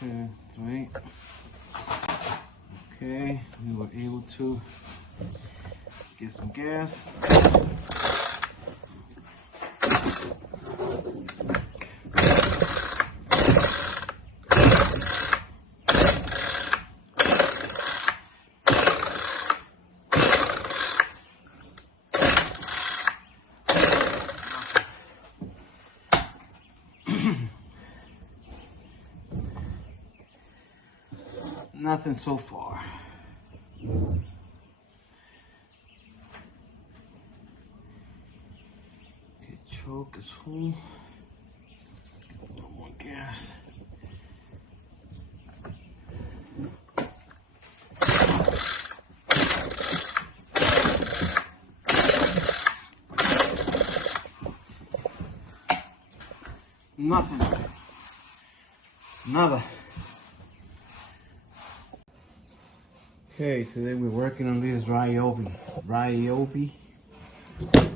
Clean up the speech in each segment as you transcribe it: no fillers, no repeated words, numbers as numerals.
2, 3. Okay, we were able to get some gas. Nothing so far. Okay, choke is full. No more gas. Nothing. Nada. Okay, today we're working on this Ryobi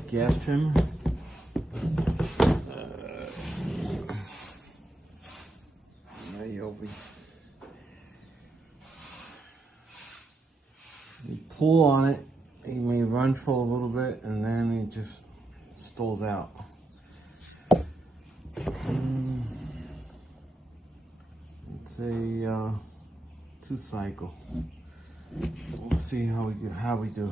gas trimmer. Ryobi. You pull on it, it may run for a little bit, and then it just stalls out. It's a 2-cycle. We'll see how we do.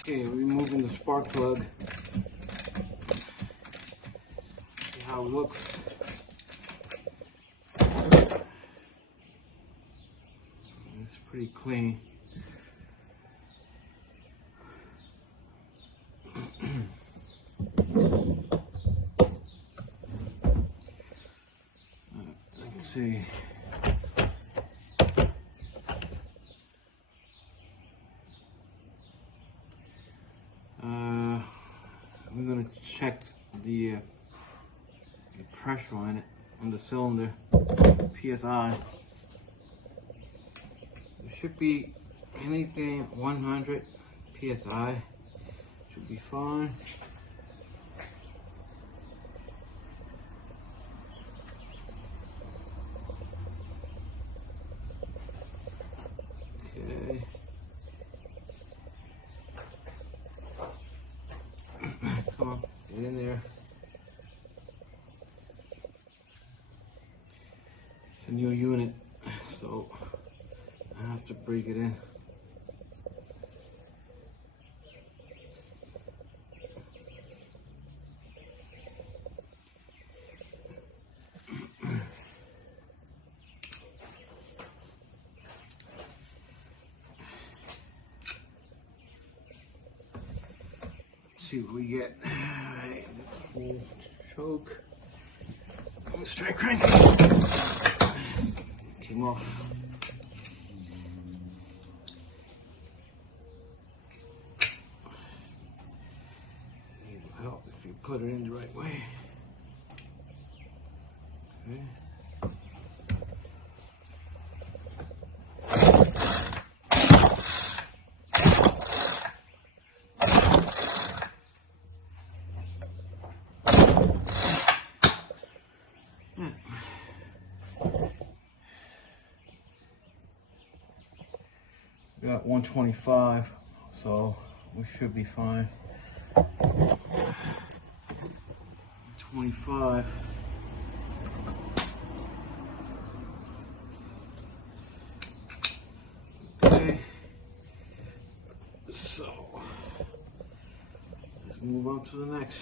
Okay, removing the spark plug. See how it looks. It's pretty clean. Let's see. We're gonna check the pressure on it, on the cylinder, PSI. It should be anything 100 PSI. Should be fine. Okay. Come on, get in there. It's a new unit, so I have to break it in. See what we get. Alright, full choke. Straight crank. Came off. It will help if you put it in the right way. Okay. Got 125, so we should be fine. 25. Okay. So let's move on to the next.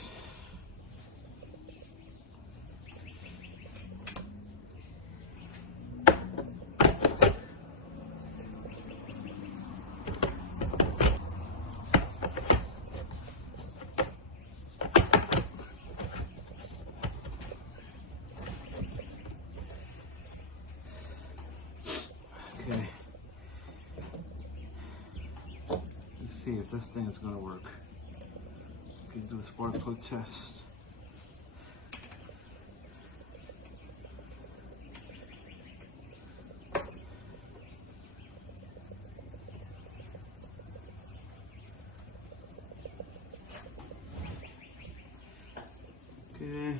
Okay. Let's see if this thing is gonna work. We can do a spark plug test. Okay.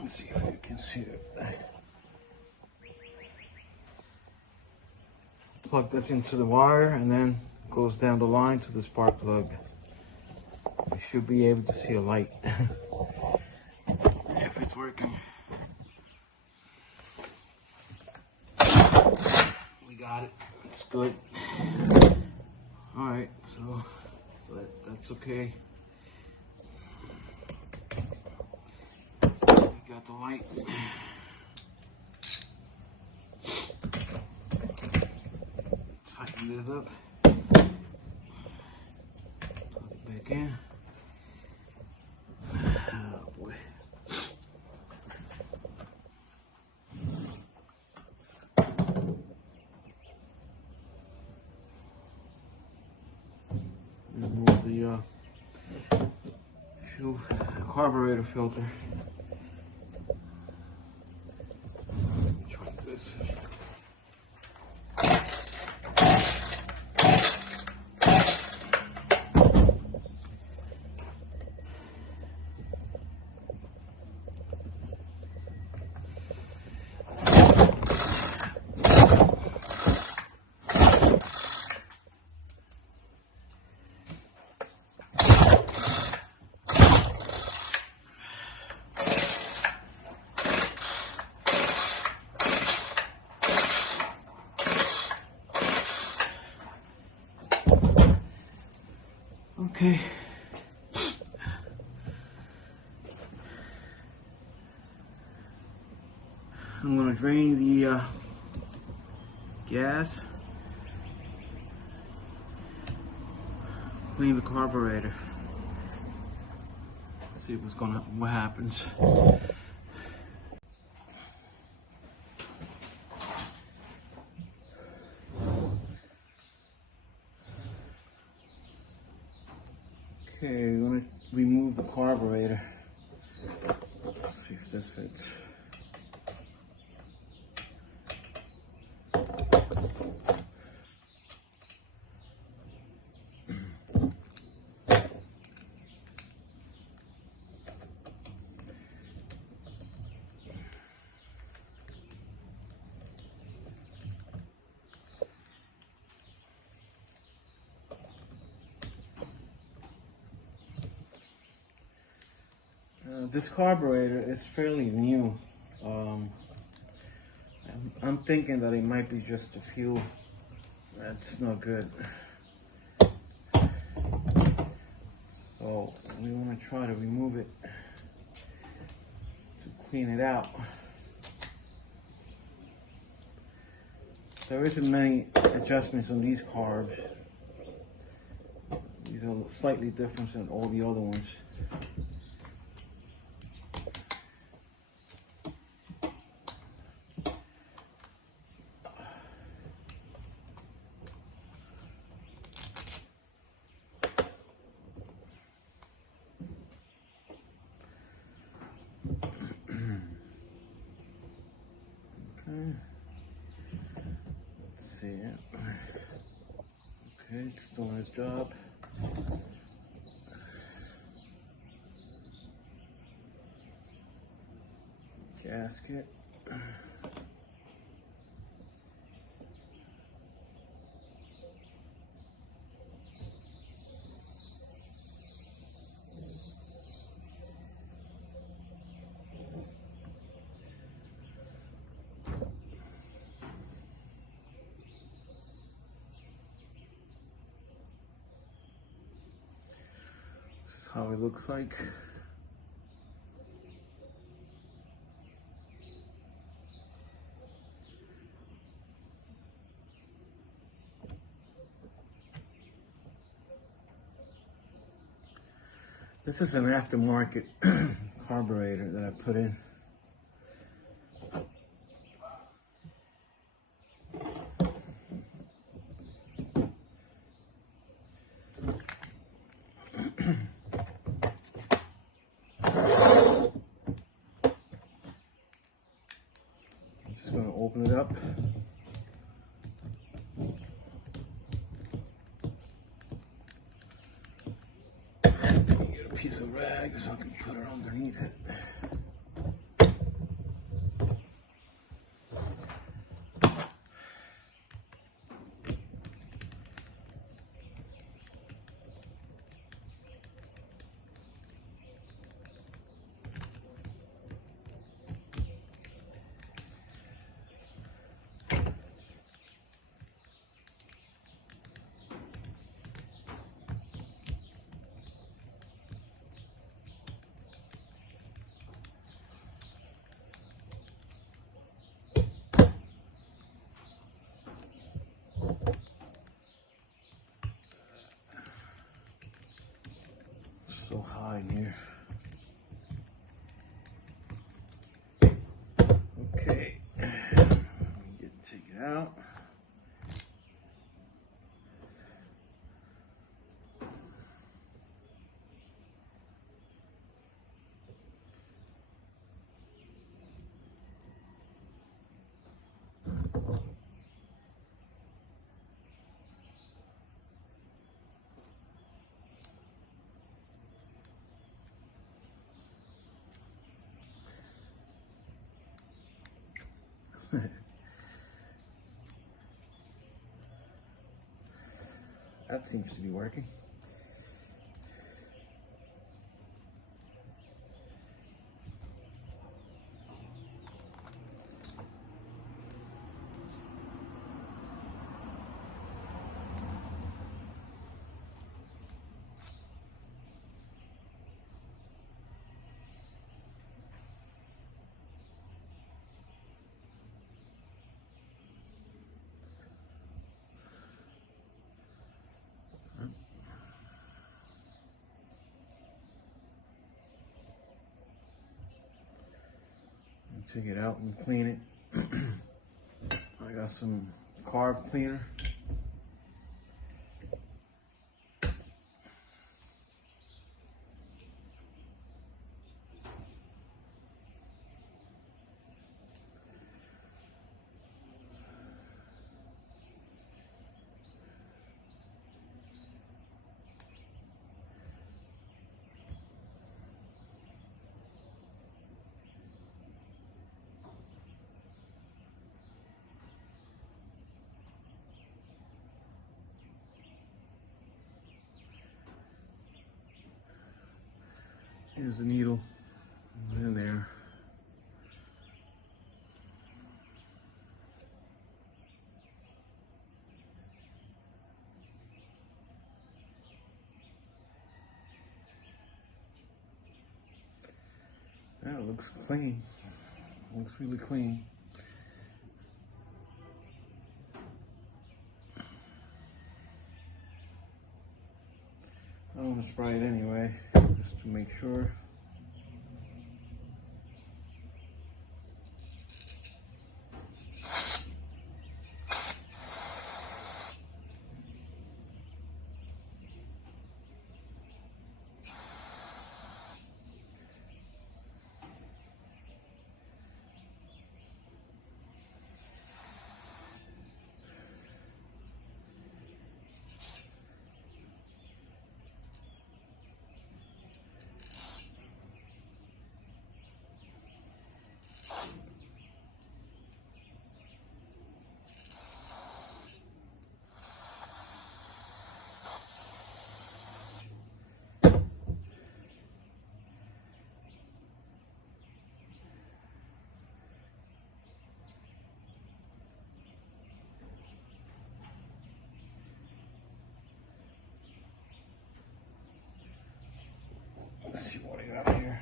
Let's see if you can see it. Plug this into the wire and then goes down the line to the spark plug. You should be able to see a light if it's working. We got it. It's good. All right, so that's okay. We got the light. Tighten this up. Plug it back in. Oh boy. Remove the fuel carburetor filter. Try this. Okay. I'm going to drain the gas, clean the carburetor, see what happens. Okay, we're going to remove the carburetor. Let's see if this fits. This carburetor is fairly new. I'm thinking that it might be just the fuel. That's not good. So we want to try to remove it to clean it out. There isn't many adjustments on these carbs. These are slightly different than all the other ones. Let's see it. Okay, it's doing its job. Gasket. How it looks like. This is an aftermarket carburetor that I put in. Just going to open it up. rag so I can put it underneath it. So high in here. Okay, take it out. That seems to be working. Take it out and clean it. I got some carb cleaner. Here's the needle in there. Yeah, it looks clean. Looks really clean. I'm gonna spray it anyway, just to make sure. Let's see what we got here.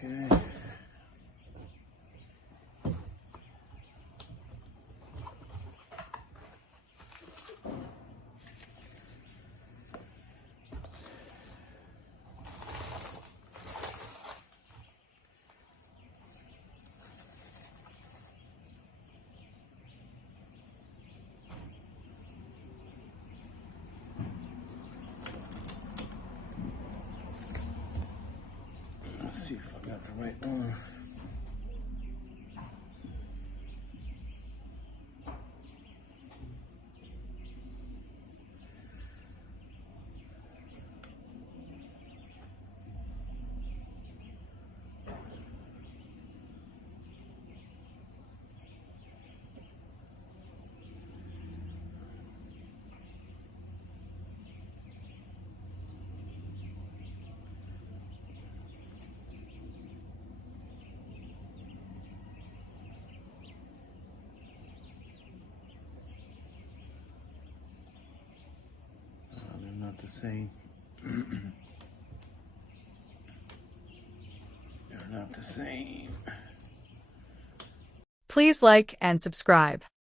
Okay. see if I got the right one. They're not the same. They're not the same. Please like and subscribe.